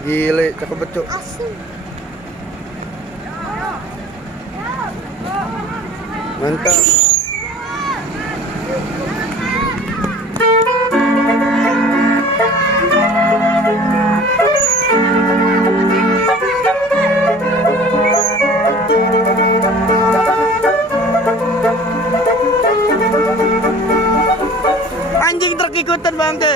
Gile, cakep betul. Mantap. Anjing truk ikutan bangke.